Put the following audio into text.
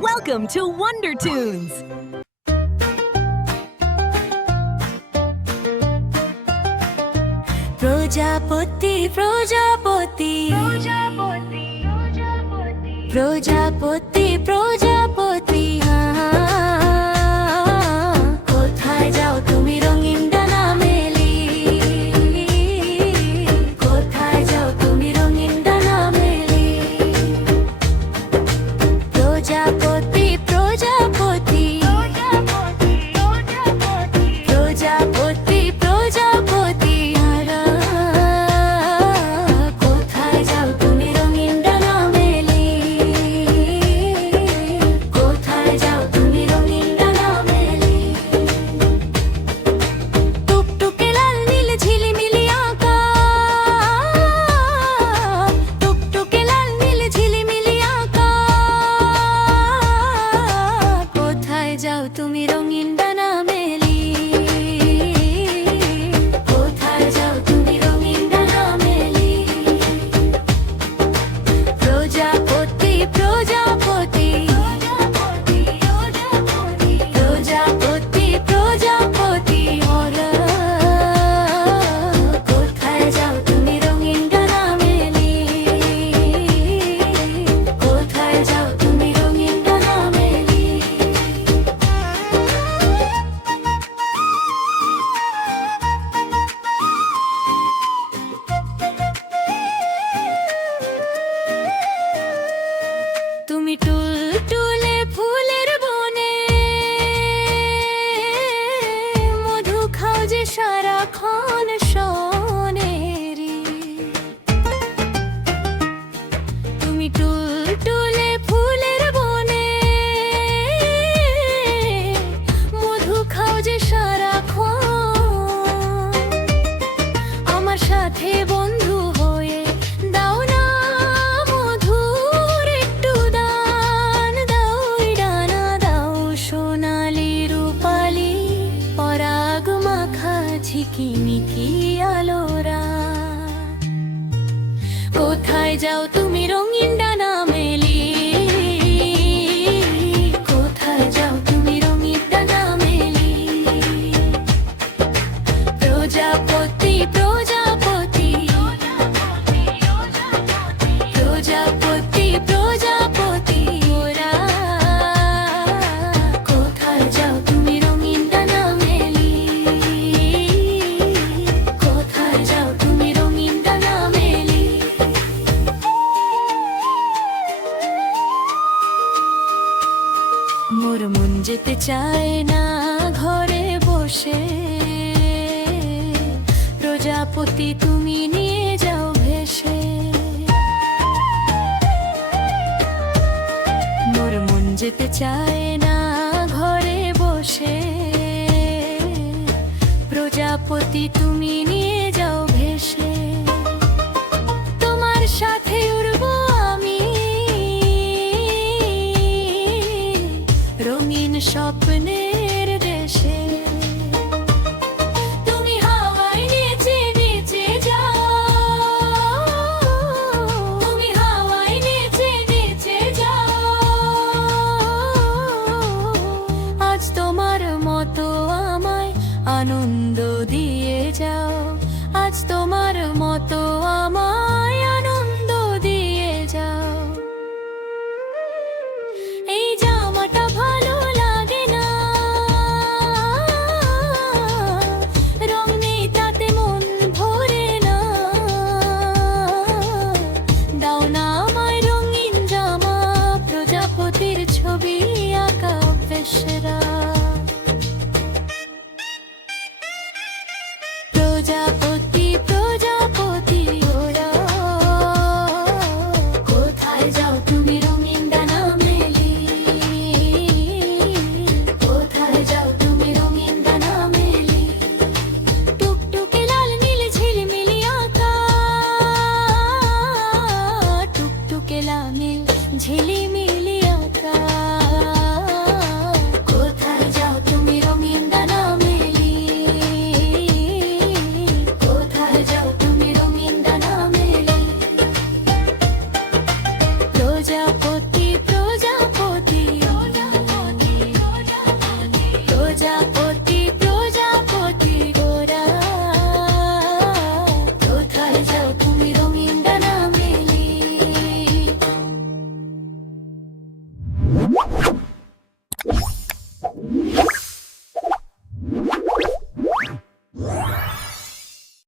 Welcome to Wonder Tunes! প্রজাপতি প্রজাপতি প্রজাপতি প্রজাপতি কোথায় যাও তুমি রঙিন ডানা মেলি কোথায় যাও তুমি রঙিন ডানা মেলি প্রজাপতি প্রজাপতি প্রজাপতি প্রজাপতি কোথায় যাও তুমি রঙিন ডানা মেলি কোথায় যাও তুমি রঙিন ডানা মেলি টুকটুকে লাল নীল ঝিলিমিলি আকাশ টুকটুকে লাল নীল ঝিলিমিলি আকাশ কোথায় যাও তুমি রঙিন ডানা মেলি কোথায় যাও তুমি রঙিন ডানা মেলি প্রজাপতি প্রজাপতি প্রজাপতি প্রজাপতি কোথায় যাও তুমি রঙিন ডানা মেলি কোথায় যাও তুমি রঙিন ডানা মেলি তুমি টুলটুলে ফুলের বনে মধু খাও যে সারাক্ষণ সোনেরি তুমি টুলটুলে ফুলের বনে মধু খাও যে সারাক্ষণ আমার সাথে বন্ধু হয়ে দাও না মধুর একটু দান দাও ডানা দাও সোনালি রূপালি পরাগ মাখা ঝিকিমিকি আলোরা কোথায় যাও তুমি রঙিন ডানা মেলি কোথায় যাও তুমি রঙিন ডানা মেলি প্রজাপতি প্রজাপতি প্রজাপতি প্রজাপতি ওরা কোথায় যাও তুমি রঙিন ডানা মেলি কোথায় যাও তুমি রঙিন ডানা মেলি মোর মন যেতে চায় না ঘরে বসে প্রজাপতি তুমি নিয়ে যাও ভেসে মোর মন যেতে চায় না ঘরে বসে প্রজাপতি তুমি নিয়ে যাও ভেসে তোমার সাথে উড়বো আমি রঙিন স্বপ্নের দেশে তুমি হাওয়ায় নিচে নিচে যাও তুমি হাওয়ায় নিচে নিচে যাও আজ তোমার মতো আমায় আনন্দ দিয়ে যাও আজ তোমার মতো আমায় আনন্দ দিয়ে যাও এই জামাটা ভালো লাগে না রং নেই তাতে মন ভরে না দাও না আমায় রঙিন জামা প্রজাপতির ছবি আঁকা বেশরা প্রজাপতি প্রজাপতি ওরা কোথায় যাও তুমি রঙিন ডানা মেলি কোথায় যাও তুমি রঙিন ডানা মেলি টুকটুকে লাল নীল ঝিলিমিলি আকাশ টুকটুকে লাল নীল ঝিলিমিলি